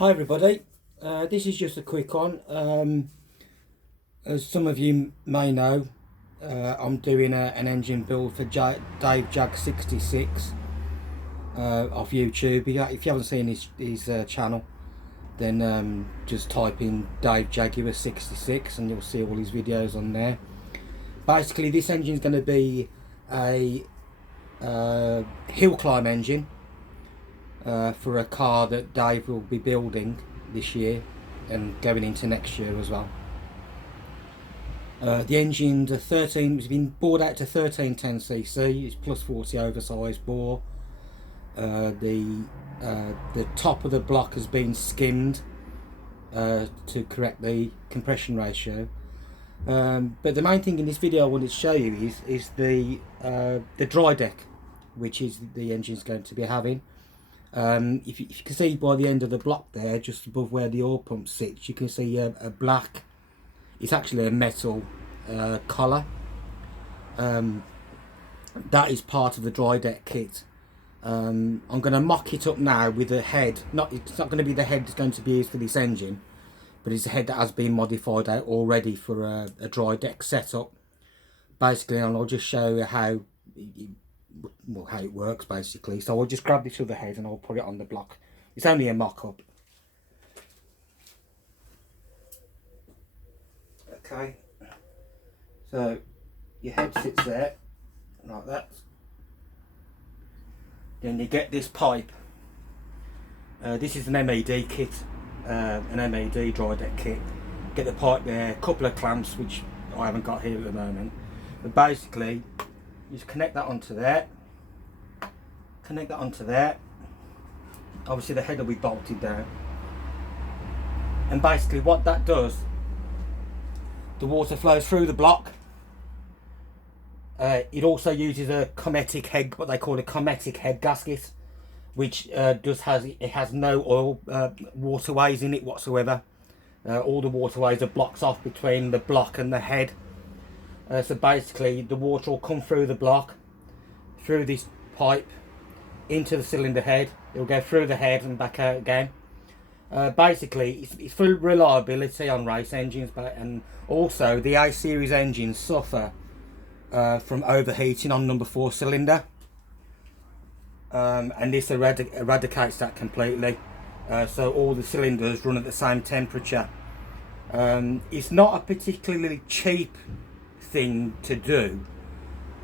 Hi everybody, this is just a quick one. As some of you may know, I'm doing an engine build for Davejaguar66 off YouTube. If you haven't seen his channel, then just type in Davejaguar66 and you'll see all his videos on there. Basically, this engine is going to be a hill climb engine. For a car that Dave will be building this year and going into next year as well. The engine's it's been bored out to 1310cc. It's plus 40 oversized bore. The top of the block has been skimmed to correct the compression ratio. But the main thing in this video I wanted to show you is the dry deck, which is the engine's going to be having. If you can see by the end of the block there, just above where the oil pump sits, you can see a black, it's actually a metal collar. That is part of the dry deck kit. I'm going to mock it up now with a head. It's not going to be the head that's going to be used for this engine, but it's a head that has been modified out already for a dry deck setup. Basically, and I'll just show you how it works basically. So I'll just grab this other head and I'll put it on the block. It's only a mock-up. Okay, so your head sits there like that. Then you get this pipe. This is an MED kit, an MED dry deck kit. Get the pipe there, a couple of clamps which I haven't got here at the moment, but basically you just connect that onto there, obviously the head will be bolted down, and basically what that does, the water flows through the block. It also uses a cometic head, what they call a cometic head gasket, which has no oil waterways in it whatsoever. All the waterways are blocks off between the block and the head. So basically the water will come through the block, through this pipe, into the cylinder head. It'll go through the head and back out again. Basically it's for reliability on race engines, and also the A series engines suffer from overheating on number 4 cylinder, and this eradicates that completely. So all the cylinders run at the same temperature. It's not a particularly cheap thing to do,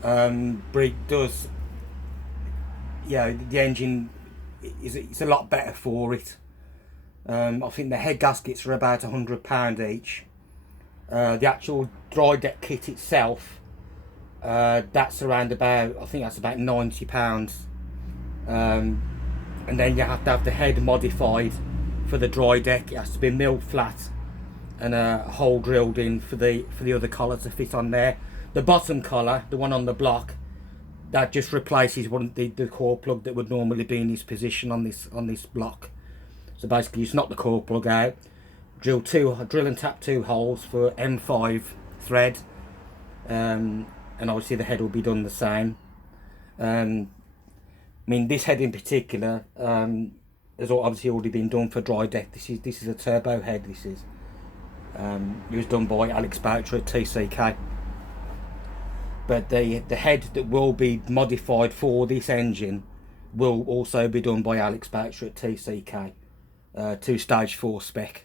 but it does, the engine it's a lot better for it. I think the head gaskets are about £100 each. The actual dry deck kit itself, that's around about, I think that's about £90. And then you have to have the head modified for the dry deck. It has to be milled flat and a hole drilled in for the other collar to fit on there. The bottom collar, the one on the block, that just replaces the core plug that would normally be in this position on this block. So basically you snap the core plug out, drill and tap 2 holes for M5 thread, and obviously the head will be done the same. I mean, this head in particular has obviously already been done for dry deck. This is a turbo head. It was done by Alex Boucher at TCK. But the head that will be modified for this engine will also be done by Alex Boucher at TCK, to stage 4 spec.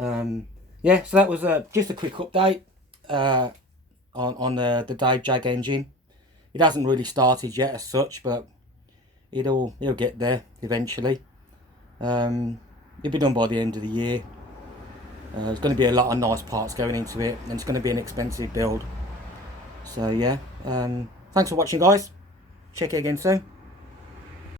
Yeah, so that was just a quick update on the Davejaguar engine. It hasn't really started yet as such, but it'll get there eventually. It'll be done by the end of the year. There's going to be a lot of nice parts going into it, and it's going to be an expensive build. So yeah, thanks for watching guys. Check it again soon.